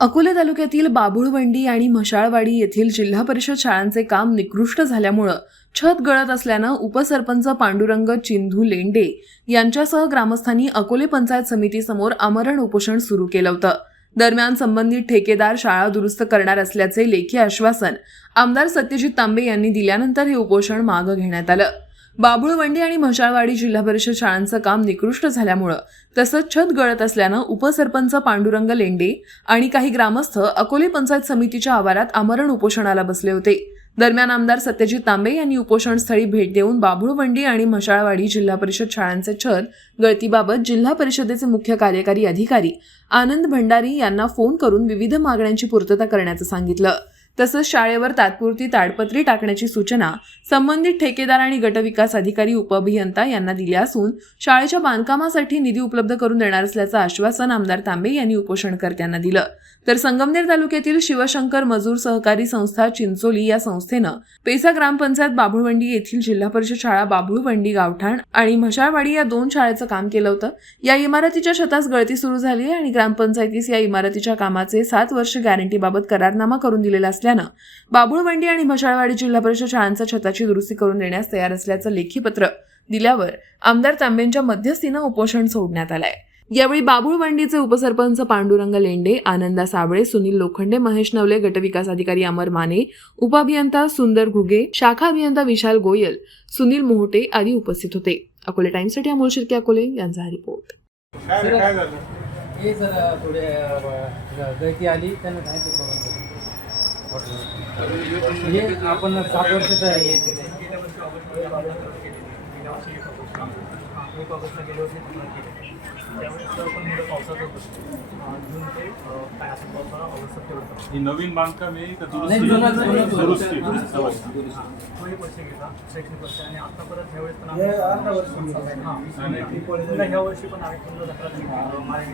अकोले तालुक्यातील बाभुळवंडी आणि म्हशाळवाडी येथील जिल्हा परिषद शाळांचे काम निकृष्ट झाल्यामुळं छत गळत असल्यानं उपसरपंच पांडुरंग चिंधू लेंडे यांच्यासह ग्रामस्थांनी अकोले पंचायत समितीसमोर आमरण उपोषण सुरू केलं होतं. दरम्यान संबंधित ठेकेदार शाळा दुरुस्त करणार असल्याचे लेखी आश्वासन आमदार सत्यजित तांबे यांनी दिल्यानंतर हे उपोषण मागं घेण्यात आलं. बाबुळवंडी आणि म्हशाळवाडी जिल्हा परिषद शाळांचं काम निकृष्ट झाल्यामुळं तसंच छत गळत असल्यानं उपसरपंच पांडुरंग लेंडे आणि काही ग्रामस्थ अकोले पंचायत समितीच्या आवारात आमरण उपोषणाला बसले होते. दरम्यान आमदार सत्यजित तांबे यांनी उपोषणस्थळी भेट देऊन बाबुळवंडी आणि म्हशाळवाडी जिल्हा परिषद शाळांचे छत गळतीबाबत जिल्हा परिषदेचे मुख्य कार्यकारी अधिकारी आनंद भंडारी यांना फोन करून विविध मागण्यांची पूर्तता करण्याचं सांगितलं. तसंच शाळेवर तात्पुरती ताडपत्री टाकण्याची सूचना संबंधित ठेकेदार आणि गटविकास अधिकारी उपअभियंता यांना दिल्या असून शाळेच्या बांधकामासाठी निधी उपलब्ध करून देणार असल्याचं आश्वासन आमदार तांबे यांनी उपोषणकर्त्यांना दिलं. तर संगमनेर तालुक्यातील शिवशंकर मजूर सहकारी संस्था चिंचोली या संस्थेनं पेसा ग्रामपंचायत बाबुळवंडी येथील जिल्हा परिषद शाळा बाबुळवंडी गावठाण आणि म्हशाळवाडी या दोन शाळेचं काम केलं होतं. या इमारतीच्या छतास गळती सुरू झाली आणि ग्रामपंचायतीस या इमारतीच्या कामाचे सात वर्ष गॅरंटीबाबत करारनामा करून दिलेला असल्यानं बाबुळवंडी आणि म्हशाळवाडी जिल्हा परिषद शाळांच्या छताची दुरुस्ती करून देण्यास तयार असल्याचं लेखी पत्र दिल्यावर आमदार तांबेंच्या मध्यस्थीनं उपोषण सोडण्यात आलंय. यावेळी बाबुळवंडीचे उपसरपंच पांडुरंग लेंडे आनंदा साबळे सुनील लोखंडे महेश नवले गटविकास अधिकारी अमर माने उपअभियंता सुंदर घुगे शाखा अभियंता विशाल गोयल सुनील मोहटे आदी उपस्थित होते. अकोले टाइम्ससाठी अमोल शिर्के अकोले यांचा हा रिपोर्ट. हे थोडे गळती आली त्यांना हे आपण सात वर्षाचं आहे हे केलंय. हे अर्धा वर्ष. आम्ही पुन्हा ह्या वर्षी पण आम्ही पुन्हा तक्रार मारे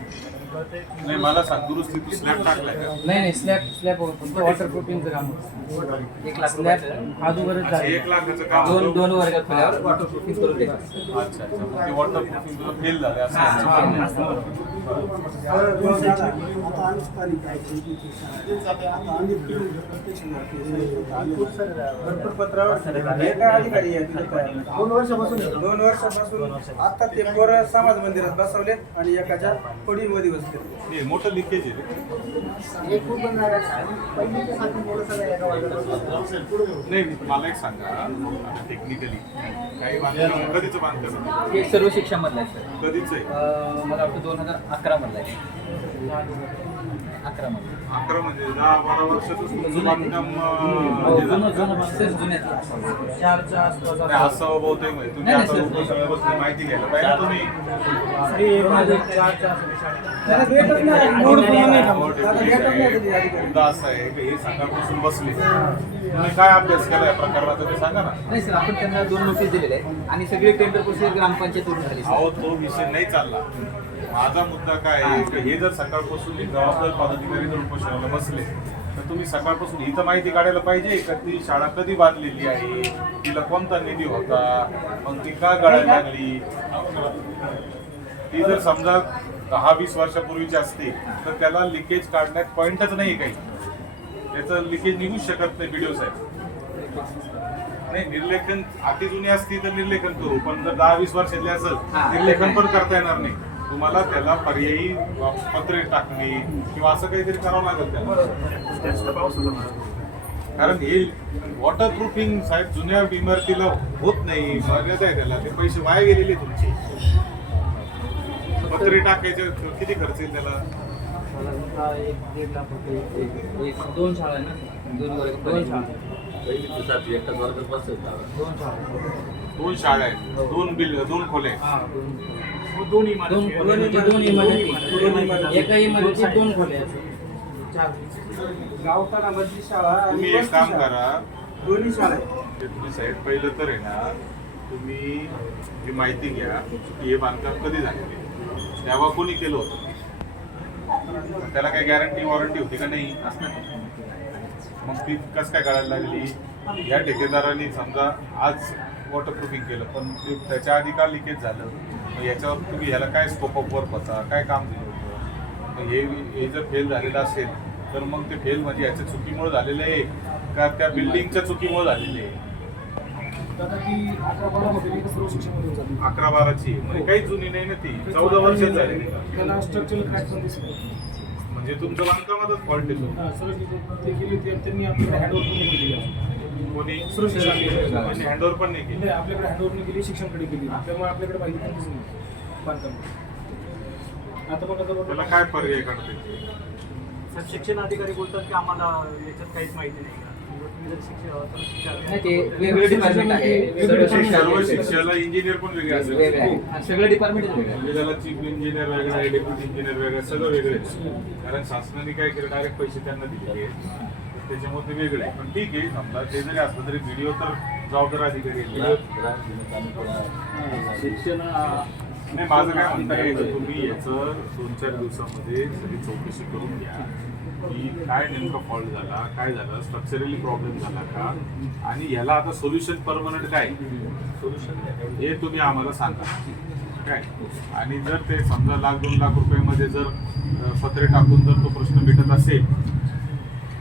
कळते की नाही मला सांग दुरुस्ती तू स्लॅब टाकलाय का? नाही नाही स्लॅब स्लॅब फक्त वॉटर प्रूफिंगचं काम होतं. एक लाख स्लॅब अच्छा, झालं. एक लाखाचं काम दोन. दोन वर्ग खोल्यावर वॉटर प्रूफिंग करून अच्छा अच्छा वॉटर प्रूफिंग तुझं फेल झालं असं Hasta luego. पत्रावर एका अधिकारी दोन वर्षापासून दोन वर्षापासून आता ते पोरं समाज मंदिरात बसवलेत आणि एकाच्या खोडीमध्ये बसले हे मोठं लिकेज नाही मला एक सांगा टेक्निकली काही कधीच कधीचं बांधकाम सर्व शिक्षामधलं आहे सर कधीच आहे मला वाटतं दोन हजार अकरा म्हणजे दहा बारा वर्षातच तुमचं बांधकाम अं, हो, हे असं बहुतेक माहिती तुम्ही आता माहिती घ्यायला पाहिजे तुम्ही. मुद्दा असा आहे. की हे सकाळपासून बसले. तुम्ही काय अभ्यास केला या प्रकरणाचा ते सांगा ना. नाही सर आपण त्यांना दोन नोटीस दिलेले आणि सगळी टेंडर प्रोसेस ग्रामपंचायतवरून झाली अहो तो विषय नाही चालला. माझा मुद्दा काय आहे की हे जर सकाळपासून जबाबदार पदाधिकारी जर उपोषणाला बसले तर तुम्ही सकाळपासून ही तर माहिती काढायला पाहिजे का ती शाळा कधी बांधलेली आहे? तिला कोणता निधी होता? मग ती का गळायला लागली? ती जर समजा दहा वीस वर्षापूर्वीची असते तर त्याला लिकेज काढण्यात पॉईंटच नाही काही. त्याचं लिकेज निघूच शकत नाही व्हिडिओ साहेब. नाही निर्लेखन अति जुनी असती तर निर्लेखन करू पण जर दहा वीस वर्षातली असेल. निर्लेखन पण करता येणार नाही. तुम्हाला त्याला पर्यायी पत्रे टाकणे किंवा असं काहीतरी करावं लागेल त्याला. कारण हे वॉटर प्रूफिंग साहेब जुन्या इमारतीला होत नाही. मर्यादा आहे त्याला. ते पैसे वाया गेलेले तुमचे. पत्रे टाकायचे किती खर्च येईल त्याला? साधारणतः एक दीड लाख रुपये एक- एक दोन शाळा ना दोन वर्ग दोन शाळा दोन शाळा दोन शाळा आहेत. दोन बिल दोन खोल्या आहेत हा दोन दोन इमारती दोन आहेत. खोल्या दोन इमारती दोन इमारती. एका इमारतीत दोन खोल्या आहेत. चार. गावठाणामधली शाळा आणि तुम्ही एक काम. करा दोन्ही शाळा तुम्ही साहेब पहिलं तर आहे ना तुम्ही ही माहिती घ्या की हे बांधकाम कधी झालेले तेव्हा कोणी केलं होतं त्याला काही गॅरंटी वॉरंटी होती का नाही मग ती कसं काय कळायला लागली या ठेकेदारांनी समजा आज वॉटर प्रूफिंग केलं पण ते त्याच्या आधी का लिकेज झालं? मग याच्यावर तुम्ही ह्याला काय स्कोप ऑफ वर्क होता काय काम दिलं होतं? मग हे हे जर फेल झालेलं असेल तर मग ते फेल म्हणजे याच्या चुकीमुळे झालेलं आहे? का त्या बिल्डिंगच्या चुकीमुळे झालेले आहे? अकरा बाराची म्हणजे काही जुनी नाही ना ती. चौदा दिसत होते. म्हणजे तुमच्या बांधकामातच फॉल्ट येतो त्यांनी हँडओव्हर. कोणी म्हणजे हँडओव्हर पण नाही केली. नाही आपल्याकडे हँडओव्हर नाही केली शिक्षणकडे केली? त्यामुळे आपल्याकडे माहिती पण दिसत नाही बांधकाम आता पण आता त्याला काय पर्याय काढते सर शिक्षण अधिकारी बोलतात की आम्हाला याच्यात काहीच माहिती नाही. का तुम्ही जर शिक्षण नाही ते वेगळे डिपार्टमेंट आहे. सर्व शिक्षणाला इंजिनियर पण वेगळे सगळे डिपार्टमेंट आहे. म्हणजे त्याला चीफ इंजिनियर वेगळं आहे डेप्युटी इंजिनियर वेगळं सगळं वेगळे आहे. कारण शासनाने काय केलं? डायरेक्ट पैसे त्यांना दिलेले तर त्याच्यामुळे ते वेगळे. आहे पण ठीक आहे समजा ते जरी असलं तरी व्हिडिओ तर जबाबदार अधिकारी. शिक्षण नाही माझं काय आहे की तुम्ही याचं दोन चार दिवसामध्ये सगळी चौकशी करून घ्या. की काय नेमका फॉल्ट झाला काय झालं स्ट्रक्चरली प्रॉब्लेम झाला का? आणि याला आता सोल्युशन परमनंट काय? सोल्युशन हे तुम्ही आम्हाला सांगा. काय? आणि जर ते समजा लाख दोन लाख रुपयामध्ये जर अं, पत्रे टाकून जर तो प्रश्न मिटत असेल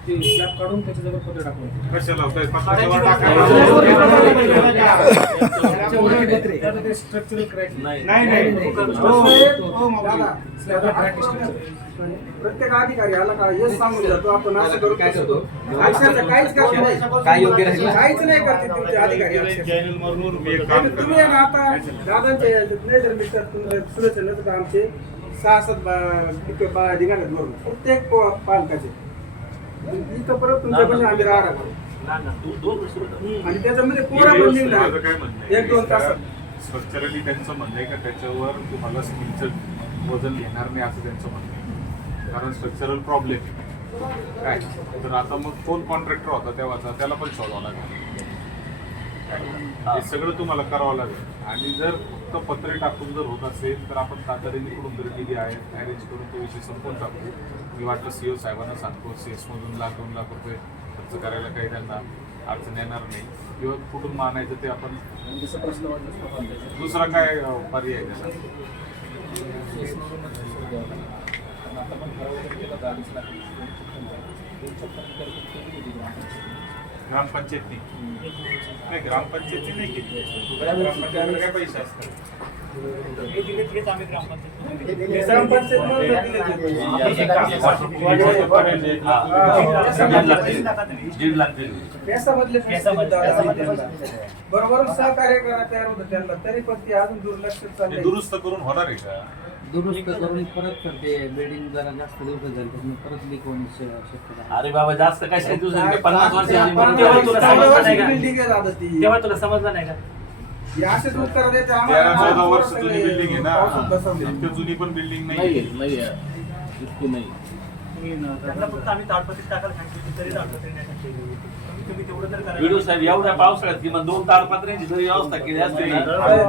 ते स्लॅब काढून त्याच्याजवळ पत्र टाकून कशाला स्ट्रक्चरल क्रॅक नाही नाही प्रत्येक अधिकारी आला का हेच सांगून जातो आपण असं करू काय. अक्षरशः काहीच करत नाही काय योग्य राहील? काहीच नाही करते तुमचे अधिकारी. तुम्ही आता दादांच्या मिस्टर आमचे सहा सात बा- पिकं बा निघाले बरोबर प्रत्येक पालकाचे इथं परत तुमच्यापाशी आम्ही राहणार. ना ना. दोन वर्ष होतं. आणि त्याच्यामध्ये पोरं पण माझं काय निघणार म्हणणं एक दोन तास स्ट्रक्चरली त्यांचं म्हणणं आहे का त्याच्यावर तुम्हाला स्किलचं वजन घेणार नाही असं त्यांचं म्हणणं आहे. कारण स्ट्रक्चरल प्रॉब्लेम काय? तर आता मग कोण कॉन्ट्रॅक्टर होता तेव्हाचा त्याला पण शोधावं लागेल. काय? हे सगळं तुम्हाला करावं लागेल. आणि जर फक्त पत्रे टाकून जर होत असेल तर आपण तातडीने कुठून तरी दिली आहे अरेंज करून तो विषय संपवून टाकू. मी वाटलं सीओ साहेबांना सांगतो सी एसमधून लाख दोन लाख रुपये खर्च करायला काही त्यांना अडचण येणार नाही. किंवा कुठून मानायचं ते आपण दुसरा काय पर्याय आहे त्याला ग्रामपंचायतनी नाही ग्रामपंचायतनी नाही केली. ग्रामपंचायतीकडे काय पैसे असतात? दीड लाख दिले. केसामधले. बरोबर सहकार्य करायला तयार होतं त्यांना. तरी पण ते अजून दुर्लक्ष ते चाललंय दुरुस्त करून होणार आहे का? दुरुस्त करून परत तर ते बिल्डिंग जरा जास्त दिवस झाले त्यामुळे परत लीक होण्याची शक्यता. अरे बाबा जास्त काय दिवसांनी पन्नास वर्ष झाली म्हणून तेव्हा तुला समजलं नाही का? बिल्डिंग आहे दादा ती तेव्हा तुला समजलं नाही का हे असेच उत्तर देते तेरा चौदा वर्ष जुनी बिल्डिंग आहे पावसात ना बसवले. इतकं जुनी पण बिल्डिंग नाही नाही आहे, नाही आहे. इतकी नाही त्यांना फक्त आम्ही ताडपत्री टाकायला सांगितलं तरी ताडपत्री नाही टाकली व्हिडिओ साहेब एवढ्या पावसाळ्यात किंवा दोन ताडपत्र्यांची जरी व्यवस्था केली असती नाही,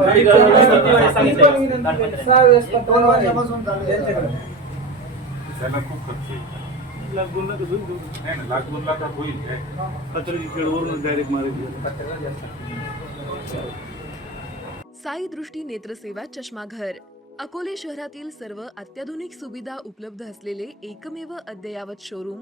तरी गरज नसती. सहा वेळेस दोन वर्षापासून चालू आहे. त्यांच्याकडे. त्याला खूप खर्च येईल. लाख दोन लाख होईल. नाही ना लाख दोन लाखात होईल काय पत्र खेळवरून डायरेक्ट मारायची. साई दृष्टी नेत्रसेवा चष्माघर. अकोले शहरातील सर्व अत्याधुनिक सुविधा उपलब्ध असलेले एकमेव अद्ययावत शोरूम